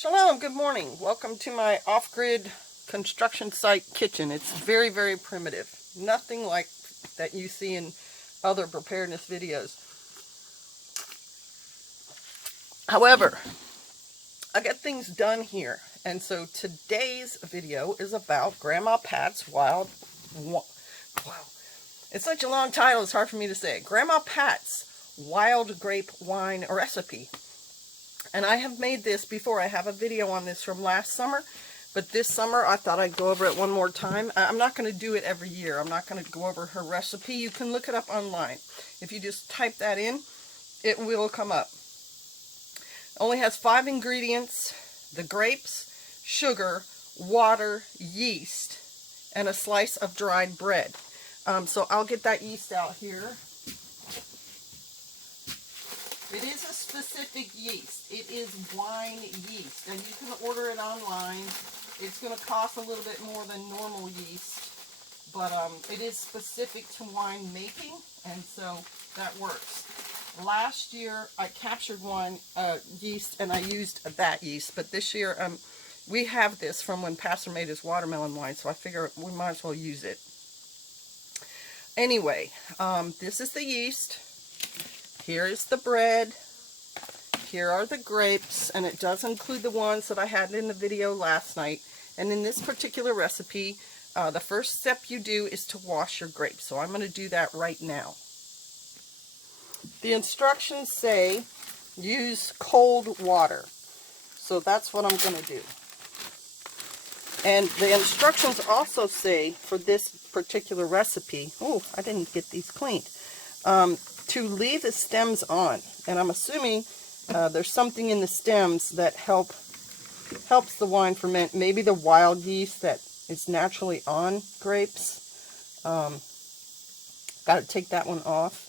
Shalom, good morning. Welcome to my off-grid construction site kitchen. It's very, very primitive. Nothing like that you see in other preparedness videos. However, I get things done here. And so today's video is about Grandma Pat's Wow. It's such a long title, it's hard for me to say. Grandma Pat's Wild Grape Wine Recipe. And I have made this before. I have a video on this from last summer, but this summer I thought I'd go over it one more time. I'm not going to do it every year. I'm not going to go over her recipe. You can look it up online. If you just type that in, it will come up. It only has 5 ingredients: the grapes, sugar, water, yeast, and a slice of dried bread. So I'll get that yeast out here. It is a specific yeast. It is wine yeast, and you can order it online. It's going to cost a little bit more than normal yeast, but it is specific to wine making, and so that works. Last year, I captured one yeast, and I used that yeast, but this year, we have this from when Pastor made his watermelon wine, so I figure we might as well use it. Anyway, this is the yeast. Here is the bread. Here are the grapes, and it does include the ones that I had in the video last night. And in this particular recipe, the first step you do is to wash your grapes. So I'm going to do that right now. The instructions say use cold water. So that's what I'm going to do. And the instructions also say for this particular recipe, oh, I didn't get these cleaned, to leave the stems on. And I'm assuming there's something in the stems that helps the wine ferment. Maybe the wild yeast that is naturally on grapes. Got to take that one off.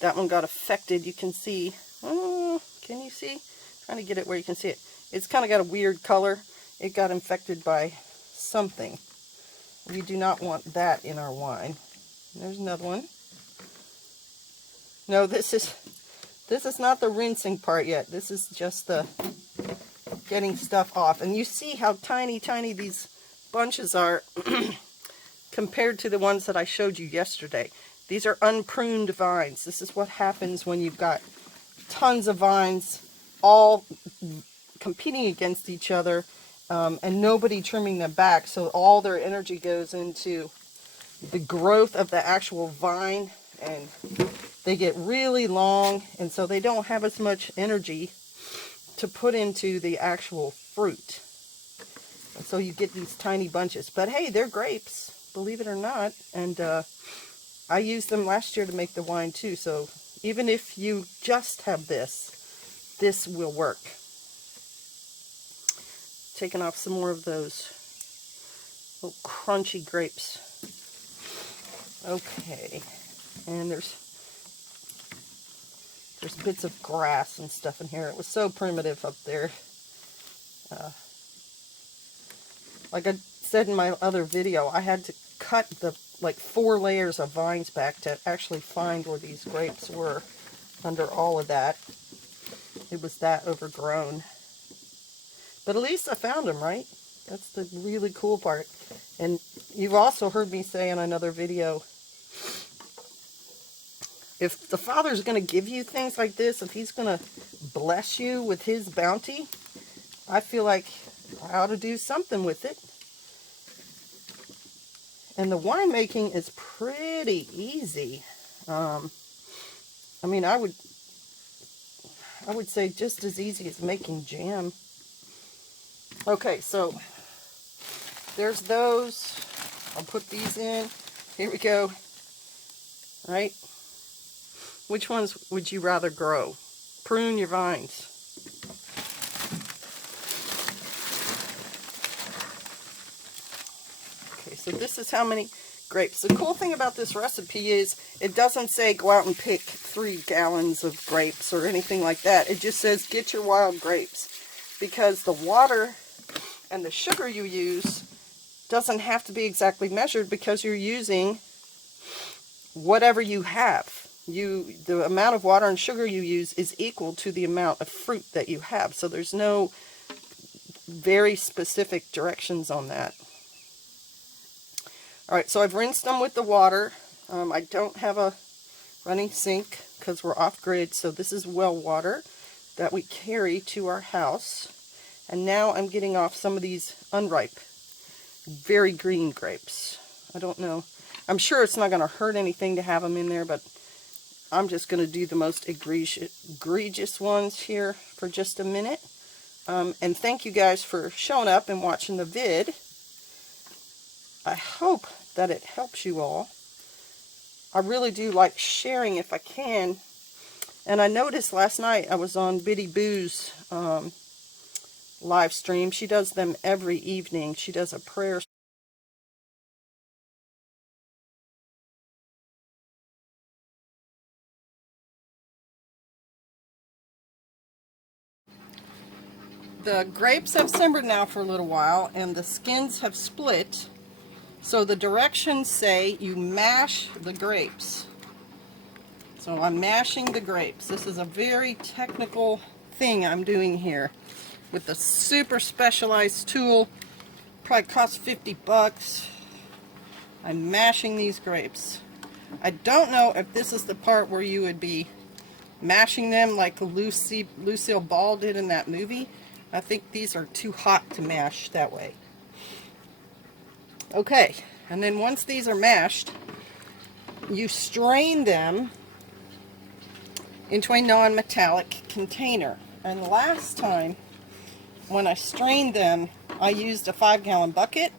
That one got affected. You can see. Can you see? Trying to get it where you can see it. It's kind of got a weird color. It got infected by something. We do not want that in our wine. There's another one. No, this is not the rinsing part yet. This is just the getting stuff off. And you see how tiny, tiny these bunches are compared to the ones that I showed you yesterday. These are unpruned vines. This is what happens when you've got tons of vines all competing against each other, and nobody trimming them back. So all their energy goes into the growth of the actual vine, and they get really long, and so they don't have as much energy to put into the actual fruit. And so you get these tiny bunches. But hey, they're grapes, believe it or not. And I used them last year to make the wine too. So even if you just have this will work. Taking off some more of those little crunchy grapes. Okay. And there's bits of grass and stuff in here. It was so primitive up there. Like I said in my other video, I had to cut the 4 layers of vines back to actually find where these grapes were under all of that. It was that overgrown. But at least I found them, right? That's the really cool part. And you've also heard me say in another video, if the Father's going to give you things like this, if He's going to bless you with His bounty, I feel like I ought to do something with it. And the winemaking is pretty easy. I mean, I would say just as easy as making jam. Okay, so there's those. I'll put these in. Here we go. All right. Which ones would you rather grow? Prune your vines. Okay, so this is how many grapes. The cool thing about this recipe is it doesn't say go out and pick 3 gallons of grapes or anything like that. It just says get your wild grapes, because the water and the sugar you use doesn't have to be exactly measured, because you're using whatever you have. The amount of water and sugar you use is equal to the amount of fruit that you have. So there's no very specific directions on that. Alright, so I've rinsed them with the water. I don't have a running sink because we're off grid, so this is well water that we carry to our house. And now I'm getting off some of these unripe, very green grapes. I don't know. I'm sure it's not going to hurt anything to have them in there, but I'm just going to do the most egregious ones here for just a minute. And thank you guys for showing up and watching the vid. I hope that it helps you all. I really do like sharing if I can. And I noticed last night I was on Biddy Boo's live stream. She does them every evening. She does a prayer. The grapes have simmered now for a little while, and the skins have split. So the directions say you mash the grapes. So I'm mashing the grapes. This is a very technical thing I'm doing here with a super specialized tool. Probably cost 50 bucks. I'm mashing these grapes. I don't know if this is the part where you would be mashing them like Lucille Ball did in that movie. I think these are too hot to mash that way. Okay, and then once these are mashed, you strain them into a non-metallic container. And last time, when I strained them, I used a 5-gallon bucket.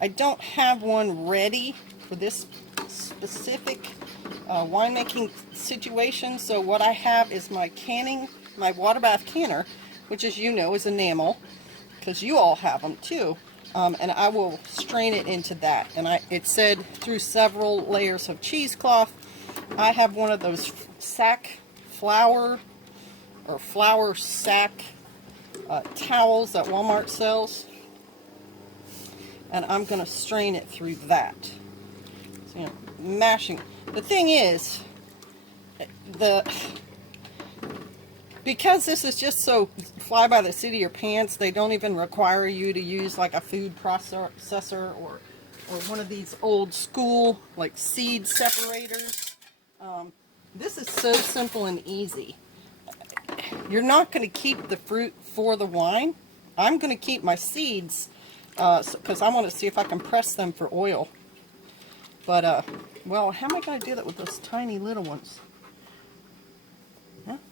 I don't have one ready for this specific winemaking situation, so what I have is my water bath canner, which, as you know, is enamel, because you all have them too. And I will strain it into that. And it said through several layers of cheesecloth. I have one of those sack flour sack towels that Walmart sells. And I'm going to strain it through that. So, you know, mashing. The thing is, because this is just so fly by the seat of your pants, they don't even require you to use like a food processor or one of these old school like seed separators. This is so simple and easy. You're not going to keep the fruit for the wine. I'm going to keep my seeds because I want to see if I can press them for oil. But, well, how am I going to do that with those tiny little ones?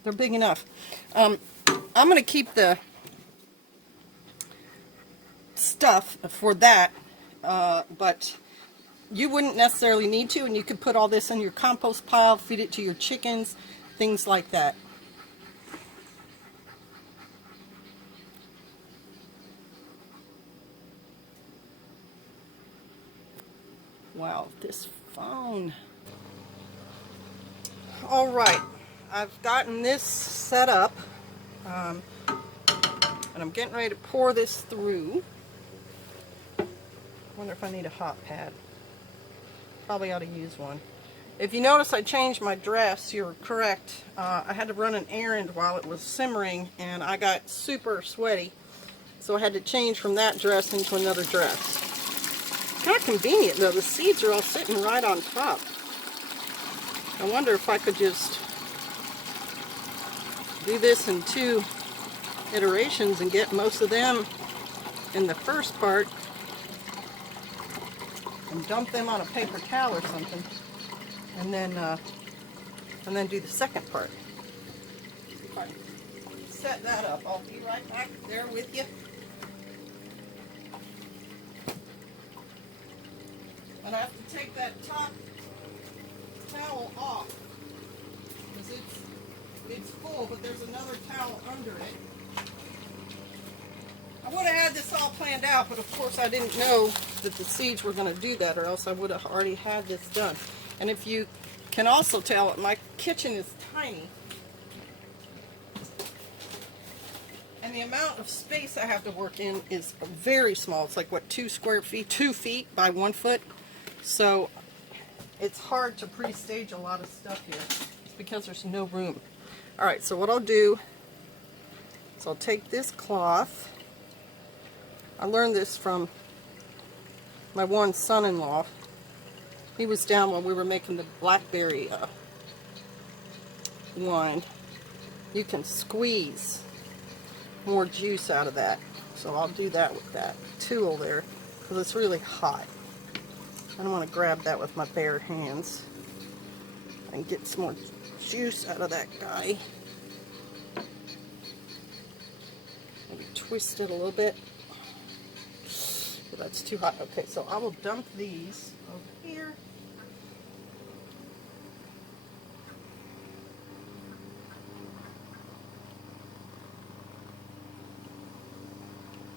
They're big enough. I'm going to keep the stuff for that, but you wouldn't necessarily need to, and you could put all this in your compost pile, feed it to your chickens, things like that. Wow, this phone. All right. I've gotten this set up, and I'm getting ready to pour this through. I wonder if I need a hot pad. Probably ought to use one. If you notice I changed my dress, you're correct. I had to run an errand while it was simmering, and I got super sweaty, so I had to change from that dress into another dress. Kind of convenient though, the seeds are all sitting right on top. I wonder if I could just do this in 2 iterations and get most of them in the first part and dump them on a paper towel or something, and then do the second part. If I set that up, I'll be right back there with you. And I have to take that top towel off because it's full, but there's another towel under it. I would have had this all planned out, but of course I didn't know that the seeds were going to do that, or else I would have already had this done. And if you can also tell, my kitchen is tiny, and the amount of space I have to work in is very small. It's like, what, 2 square feet, 2 feet by 1 foot. So it's hard to pre-stage a lot of stuff here. It's because there's no room. Alright, so what I'll do is I'll take this cloth I learned this from my one son-in-law. He was down when we were making the blackberry wine. You can squeeze more juice out of that. So I'll do that with that tool there because it's really hot. I don't want to grab that with my bare hands. And get some more juice out of that guy. Maybe twist it a little bit. Oh, that's too hot. Okay, so I will dump these over here.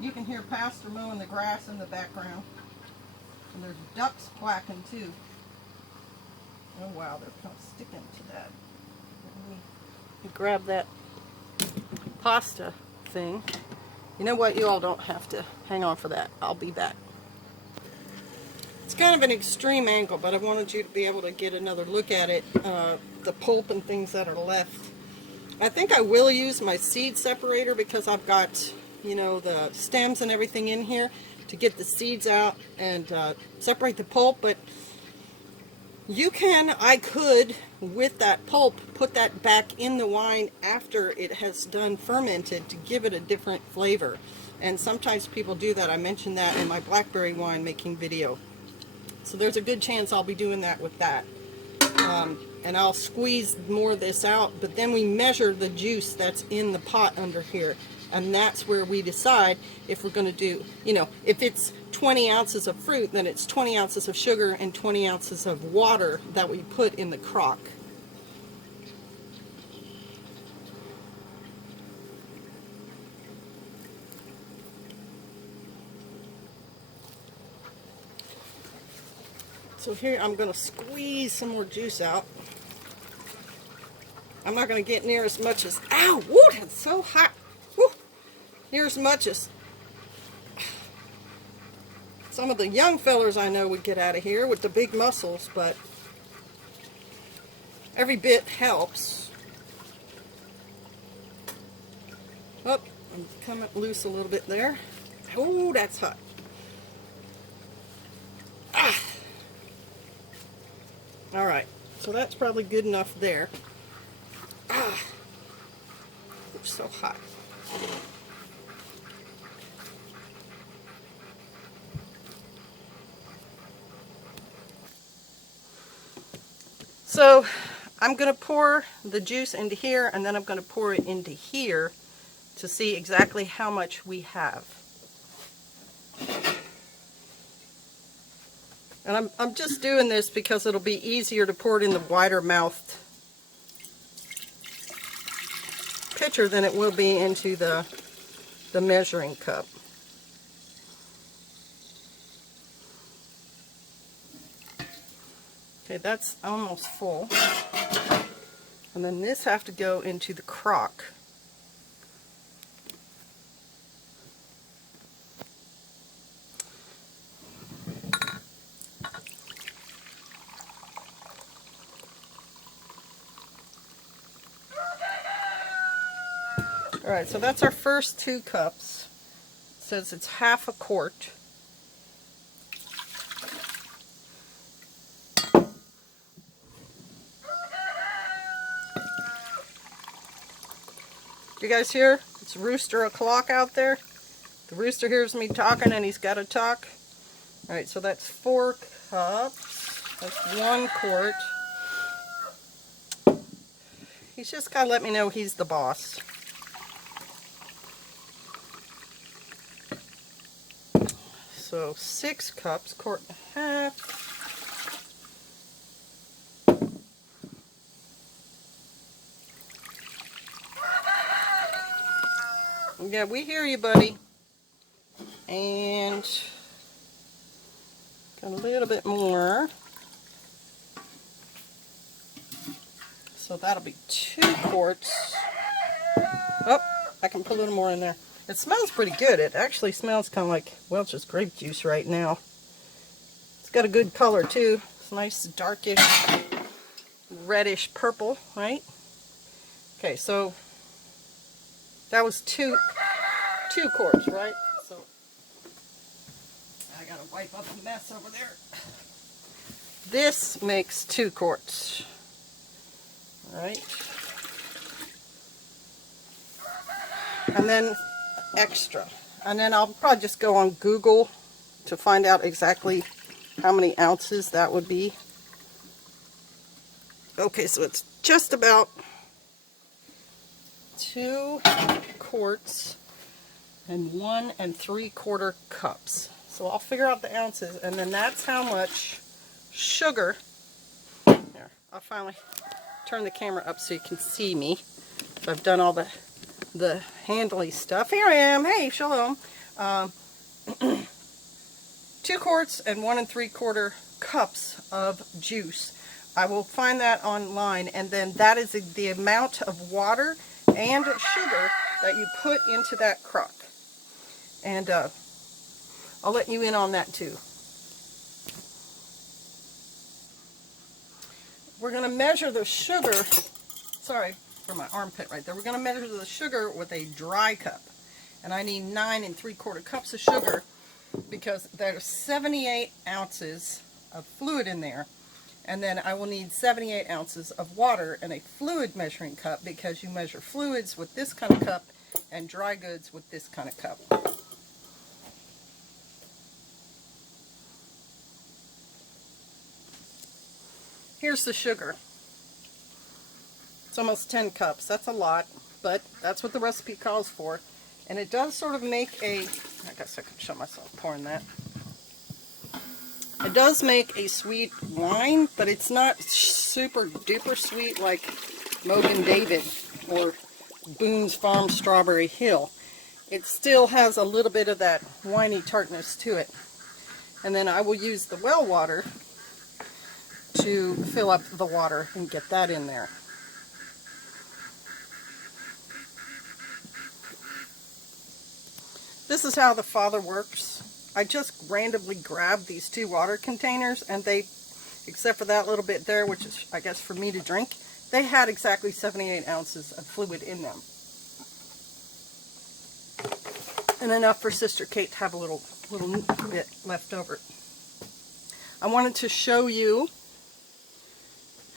You can hear Pastor mowing the grass in the background. And there's ducks quacking too. Oh wow, they're kind of sticking to that. Let me grab that pasta thing. You know what? You all don't have to hang on for that. I'll be back. It's kind of an extreme angle, but I wanted you to be able to get another look at it. The pulp and things that are left. I think I will use my seed separator because I've got, you know, the stems and everything in here to get the seeds out and separate the pulp. But you can, I could, with that pulp, put that back in the wine after it has done fermented to give it a different flavor. And sometimes people do that. I mentioned that in my blackberry wine making video. So there's a good chance I'll be doing that with that. And I'll squeeze more of this out, but then we measure the juice that's in the pot under here. And that's where we decide if we're going to do, you know, if it's 20 ounces of fruit, then it's 20 ounces of sugar and 20 ounces of water that we put in the crock. So here I'm going to squeeze some more juice out. I'm not going to get near as much as, ow, woo, it's so hot. Woo, near as much as some of the young fellers I know would get out of here with the big muscles, but every bit helps. Oh, I'm coming loose a little bit there. Oh, that's hot. Ah. All right, so that's probably good enough there. Ah, it's so hot. So I'm going to pour the juice into here, and then I'm going to pour it into here to see exactly how much we have. And I'm just doing this because it'll be easier to pour it in the wider mouthed pitcher than it will be into the measuring cup. Okay, that's almost full. And then this have to go into the crock. Alright, so that's our first 2 cups. It says it's half a quart. You guys hear? It's rooster o'clock out there. The rooster hears me talking and he's got to talk. Alright, so that's 4 cups. That's 1 quart. He's just got to let me know he's the boss. So 6 cups, quart and a half. Yeah, we hear you, buddy. And got a little bit more. So that'll be 2 quarts. Oh, I can put a little more in there. It smells pretty good. It actually smells kind of like Welch's grape juice right now. It's got a good color too. It's nice, darkish, reddish purple, right? Okay, so that was two quarts, right? So gotta wipe up the mess over there. This makes 2 quarts. Right? And then extra. And then I'll probably just go on Google to find out exactly how many ounces that would be. Okay, so it's just about 2 quarts and 1 3/4 cups. So I'll figure out the ounces, and then that's how much sugar. There, I'll finally turn the camera up so you can see me. So I've done all the handly stuff. Here I am. Hey, shalom. 2 quarts and 1 3/4 cups of juice. I will find that online, and then that is the amount of water and sugar that you put into that crock. And I'll let you in on that too. We're going to measure the sugar, sorry for my armpit right there, we're going to measure the sugar with a dry cup. And I need 9 3/4 cups of sugar because there's 78 ounces of fluid in there. And then I will need 78 ounces of water in a fluid measuring cup because you measure fluids with this kind of cup and dry goods with this kind of cup. Here's the sugar. It's almost 10 cups. That's a lot, but that's what the recipe calls for. And it does sort of make a, I guess I could show myself pouring that. It does make a sweet wine, but it's not super duper sweet like Mogan David or Boone's Farm Strawberry Hill. It still has a little bit of that winey tartness to it. And then I will use the well water to fill up the water and get that in there. This is how the Father works. I just randomly grabbed these 2 water containers, and they, except for that little bit there, which is, I guess, for me to drink, they had exactly 78 ounces of fluid in them. And enough for Sister Kate to have a little bit left over. I wanted to show you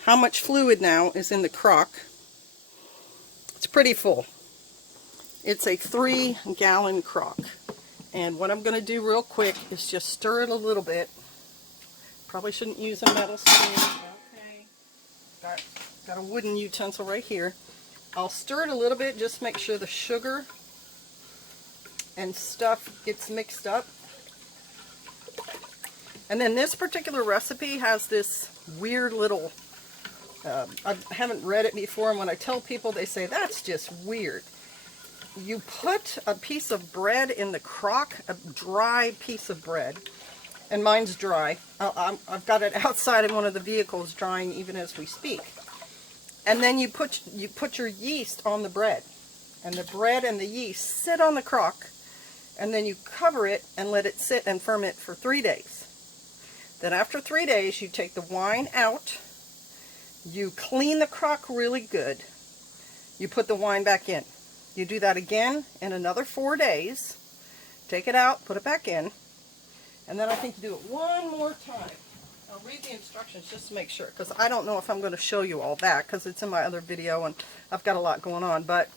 how much fluid now is in the crock. It's pretty full. It's a 3-gallon crock. And what I'm going to do real quick is just stir it a little bit. Probably shouldn't use a metal spoon. Okay. Got a wooden utensil right here. I'll stir it a little bit, just make sure the sugar and stuff gets mixed up. And then this particular recipe has this weird little, I haven't read it before, and when I tell people, they say, that's just weird. You put a piece of bread in the crock, a dry piece of bread, and mine's dry. I've got it outside in one of the vehicles drying even as we speak. And then you put your yeast on the bread, and the bread and the yeast sit on the crock, and then you cover it and let it sit and ferment for 3 days. Then after 3 days, you take the wine out, you clean the crock really good, you put the wine back in. You do that again in another 4 days. Take it out, put it back in, and then I think you do it one more time. I'll read the instructions just to make sure, because I don't know if I'm going to show you all that, because it's in my other video and I've got a lot going on. But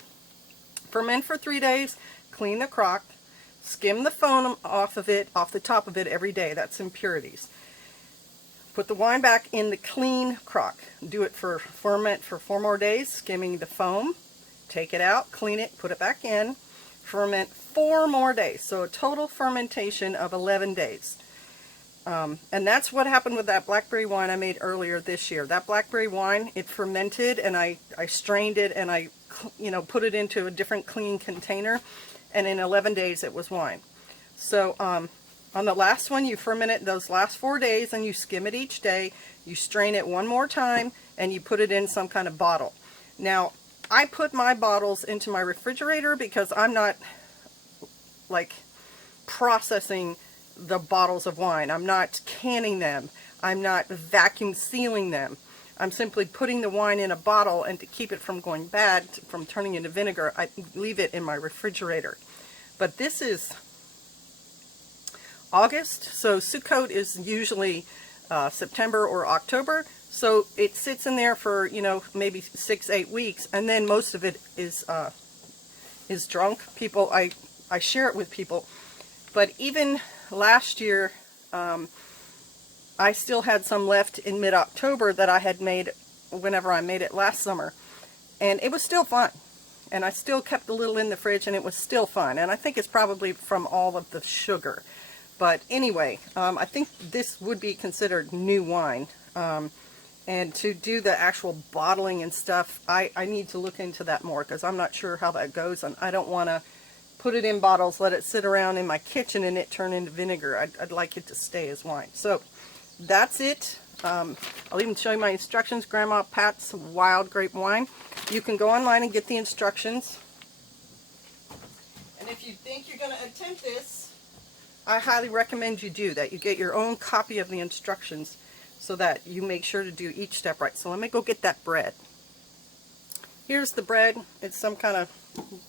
ferment for 3 days, clean the crock, skim the foam off of it, off the top of it every day. That's impurities. Put the wine back in the clean crock. Do it for ferment for 4 more days, skimming the foam. Take it out, clean it, put it back in, ferment 4 more days. So a total fermentation of 11 days. And that's what happened with that blackberry wine I made earlier this year. That blackberry wine, it fermented, and I strained it, and I put it into a different clean container, and in 11 days it was wine. So on the last one, you ferment it those last 4 days, and you skim it each day. You strain it one more time, and you put it in some kind of bottle. Now, I put my bottles into my refrigerator because I'm not like processing the bottles of wine. I'm not canning them. I'm not vacuum sealing them. I'm simply putting the wine in a bottle, and to keep it from going bad, from turning into vinegar, I leave it in my refrigerator. But this is August. So Sukkot is usually September or October. So it sits in there for, you know, maybe 6-8 weeks, and then most of it is drunk. People, I share it with people. But even last year, I still had some left in mid-October that I had made whenever I made it last summer. And it was still fun. And I still kept a little in the fridge, and it was still fun. And I think it's probably from all of the sugar. But anyway, I think this would be considered new wine. And to do the actual bottling and stuff, I need to look into that more, because I'm not sure how that goes. And I don't want to put it in bottles, let it sit around in my kitchen, and it turn into vinegar. I'd like it to stay as wine. So that's it. I'll even show you my instructions. Grandma Pat's Wild Grape Wine. You can go online and get the instructions. And if you think you're going to attempt this, I highly recommend you do that. You get your own copy of the instructions so that you make sure to do each step right. So let me go get that bread. Here's the bread. It's some kind of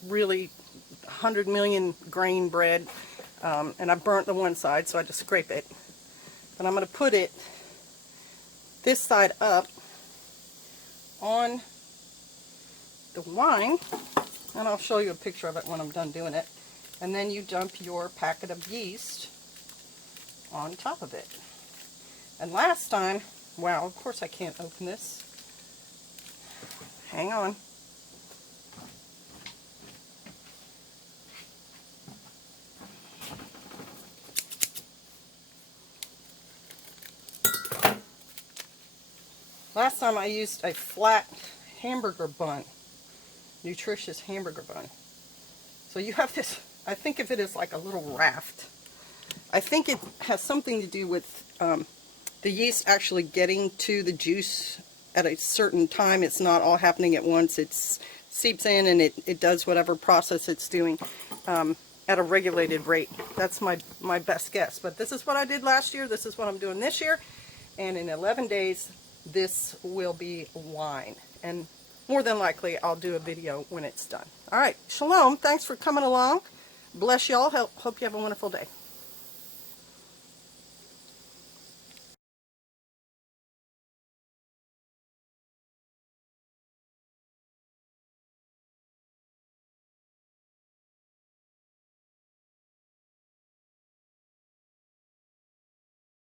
really 100 million grain bread. And I burnt the one side, so I just scrape it. And I'm going to put it this side up on the wine, and I'll show you a picture of it when I'm done doing it. And then you dump your packet of yeast on top of it. And last time, wow, of course I can't open this. Hang on. Last time I used a flat hamburger bun, nutritious hamburger bun. So you have this, I think of it as like a little raft. I think it has something to do with the yeast actually getting to the juice at a certain time. It's not all happening at once. It seeps in and it does whatever process it's doing at a regulated rate. That's my best guess. But this is what I did last year. This is what I'm doing this year. And in 11 days, this will be wine. And more than likely, I'll do a video when it's done. All right. Shalom. Thanks for coming along. Bless y'all. Hope you have a wonderful day.